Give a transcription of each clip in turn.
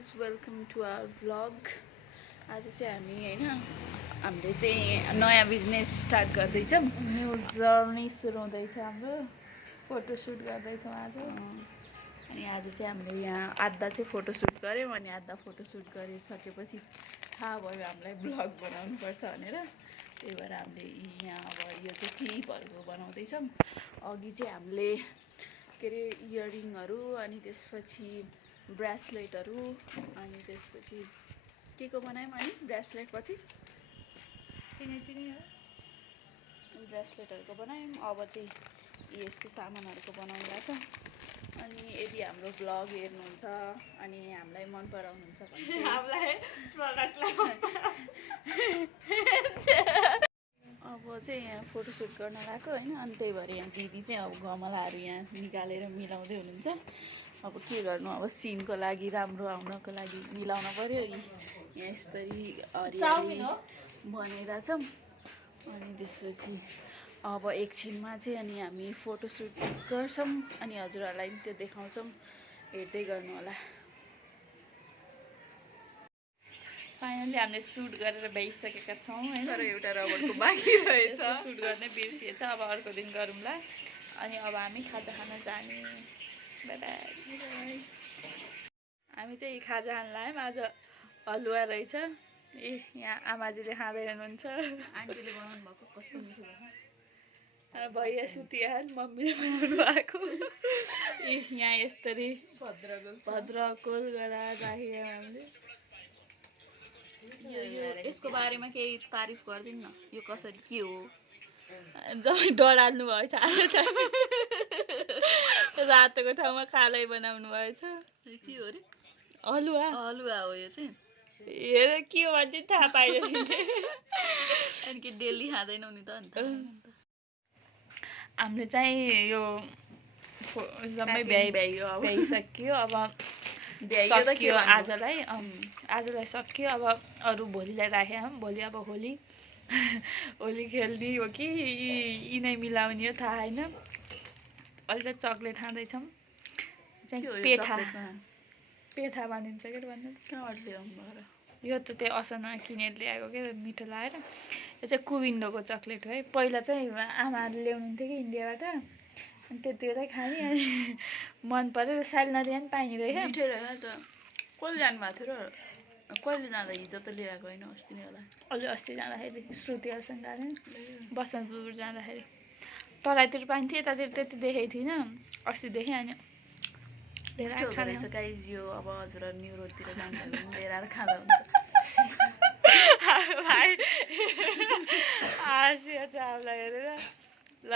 guys, welcome to our vlog. आज चाहिँ हामी हैन हामीले चाहिँ नयाँ बिजनेस स्टार्ट गर्दैछौँ। न्यू जर्नी सुरु हुँदैछ हाम्रो। फोटोसुट गर्दैछौँ आज। अनि आज चाहिँ हामीले यहाँ आधा चाहिँ फोटोसुट गऱ्यौँ अनि आधा फोटोसुट गरिसकेपछि थाहा भयो हामीलाई ब्लग बनाउनुपर्छ भनेर। त्यही भएर हामीले यहाँ अब यो चाहिँ क्लिपहरू बनाउँदैछौँ। अघि चाहिँ हामीले के अरे इयरिङहरू अनि त्यसपछि ब्रेसलेटहरू अनि त्यसपछि के को बनायौँ अनि ब्रेसलेट पछि ब्रेसलेटहरूको बनायौँ। अब चाहिँ यस्तो सामानहरूको बनाइरहेको छ। अनि यदि हाम्रो ब्लग हेर्नुहुन्छ अनि हामीलाई मन पराउनुहुन्छ भने अब चाहिँ यहाँ फोटोसुट गर्न लागेको हैन। अनि त्यही भएर यहाँ दिदी चाहिँ अब गमलाहरू यहाँ निकालेर मिलाउँदै हुनुहुन्छ। अब के गर्नु, अब सिनको लागि राम्रो आउनको लागि मिलाउन पर्यो। यहाँ यसरी हरियाली बनाइरहेछौँ। अनि त्यसपछि अब एकछिनमा चाहिँ अनि हामी फोटोसुट गर्छौँ अनि हजुरहरूलाई पनि त्यो देखाउँछौँ, हेर्दै गर्नु होला। फाइनली हामीले सुट गरेर भ्याइसकेका छौँ हैन। तर एउटा रबरको बाँकी रहेछ, सुट गर्ने बिर्सिएछ। अब अर्को दिन गरौँला। अनि अब हामी खाजा खान जाने। Bye bye. हामी चाहिँ खाजा खान लाग्यौँ। आज हलुवा रहेछ। यहाँ आमाजीले खाँदै हुनुहुन्छ। आन्टीले बनाउनु भएको कस्तो मिठो भयो। भैया सुतिहाल, मम्मीले बनाउनु भएको। यहाँ यस्तरी भद्रकोल गरा राखेको हामीले। यो यसको बारेमा केही तारिफ गरिदिनु न, यो कसरी के हो? जब डराल्नु भएछ आज चाहिँ। रातोको ठाउँमा कालै बनाउनु भएछ। के हो अरे? हलुवा। हलुवा हो यो चाहिँ। हेर के हो भने थाहा पाइयो। अनि के डेली खाँदैनौ नि त अन्त। हामीले चाहिँ यो जम्मै भ्याइसक्यो। अब सक्यो आजलाई सक्यो। अब अरू भोलिलाई राख्यौँ। भोलि अब होली होली खेल्ने हो कि यिनै मिलाउने हो थाहा होइन। अहिले चाहिँ चक्लेट खाँदैछौँ। पेठा भनिन्छ के भन्नु। कहाँबाट ल्याउनु भयो? यो त त्यो असना किनेर ल्याएको के मिठो लागेर। यो चाहिँ कुविन्डोको चक्लेट हो है। पहिला चाहिँ आमाहरूले ल्याउनुहुन्थ्यो कि इन्डियाबाट। अनि त्यति बेलै खाने। अनि मन पऱ्यो। सालिनारी पनि पाइने रहेछ। मिठो रहेछ त। कहिले जानुभएको थियो र? कहिले जाँदा? हिजो त लिएर गएन, अस्ति नै होला। अलि अस्ति जाँदाखेरि श्रुतिहरूसँग गएँ। बसन्तपुर जाँदाखेरि तराईतिर पाइन्थ्यो, यतातिर त्यति देखेको थिइनँ। अस्ति देखेँ। अनि लिएर खान्छ गाइज। यो अब हजुरहरू न्यु रोडतिर जाँदा लिएर आएर खाँदा हुन्छ। भाइ हाँसियो चाउलाई हेरेर। ल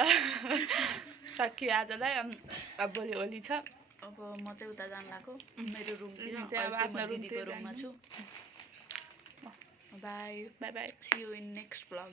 सकियो आजलाई। अब भोलि होली छ। अब म चाहिँ उता जानु लाग्यो मेरो रुमतिर। अब आफ्नो दिदीको रुममा छु। Bye bye bye. See you in next blog.